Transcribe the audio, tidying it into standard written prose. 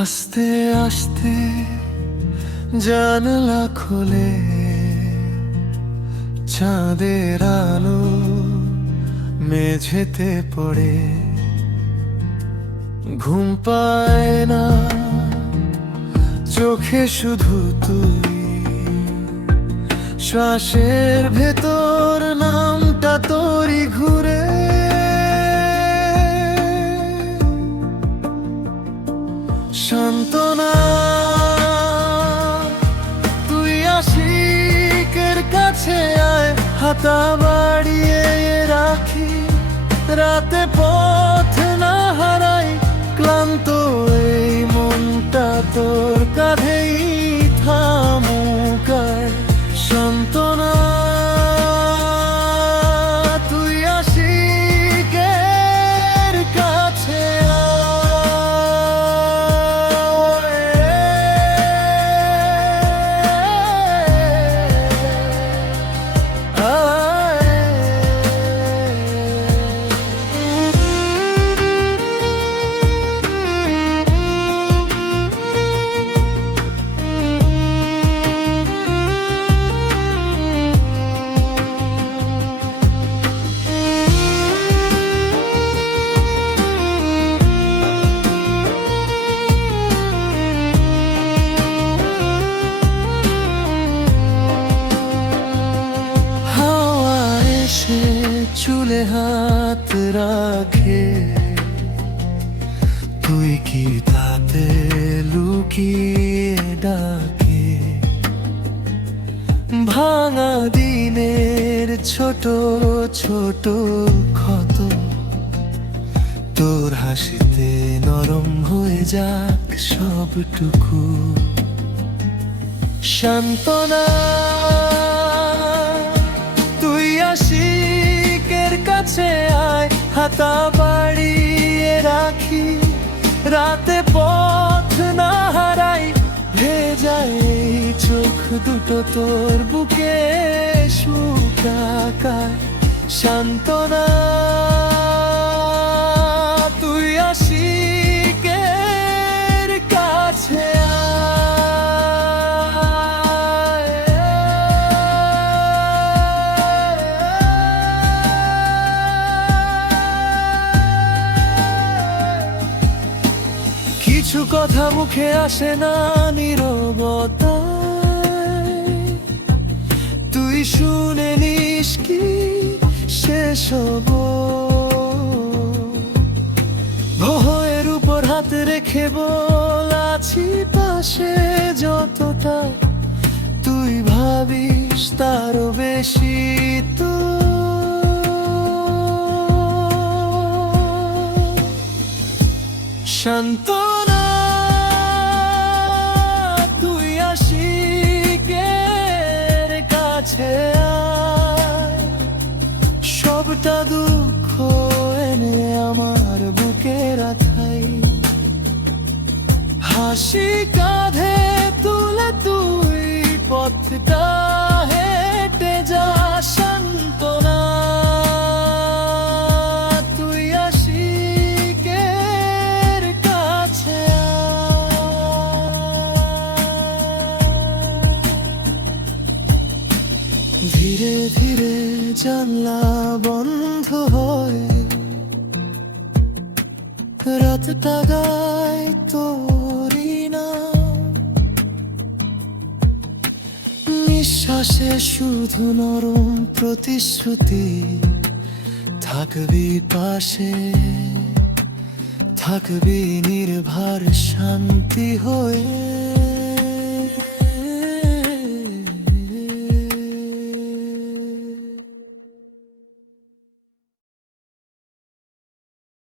আস্তে আস্তে জানলা খোলে, চাঁদের আলো মেঝেতে পড়ে। ঘুম পায় না চোখে শুধু তুই, শ্বাসের ভেতর নামটা তোরই ঘুরে। সান্ত্বনা তুই আশিকের কাছে আয়, হাতা বাড়িয়ে রাখি, রাতে পথ না হারাই। ক্লান্ত এই মনটা তোর কাঁধেই থামুক। সান্ত্বনা তুই আশিকের কাছে চুলে হাত রাখে, তুই কি তাতে লুকিয়ে ডাকে। ভাঙা দিনের ছোট ছোট ক্ষত তোর হাসিতে নরম হয়ে যাক সবটুকু। সান্ত্বনা তুই আশিকের কাছে আয়, হাতা বাড়িয়ে রাখি, রাতে পথ না হারাই। ভেজায় এই চোখ দুটো তোর বুকে শুকায়। সান্ত্বনা তুই আশিকের কাছে কিছু কথা মুখে আসে না নীরবতায়, তুই শুনে নিস কি শেষ হব। ভয়ের উপর হাত রেখে বল আছি পাশে, যতটা তুই ভাবিস তারও বেশি তো। সান্ত্বনা তুই আশিকের কাছে আয়, সবটা দুঃখ এনে আমার বুকে রাখাই। হাসি কাঁধে তুলে তুই পথটা হেঁটে যা। সান্ত্বনা ধীরে ধীরে জানলা বন্ধ হয়, রাতটা গায় তোরই না। নিঃশ্বাসে শুধু নরম প্রতিশ্রুতি, থাকবি পাশে, থাকবি নির্ভার শান্তি হয়ে।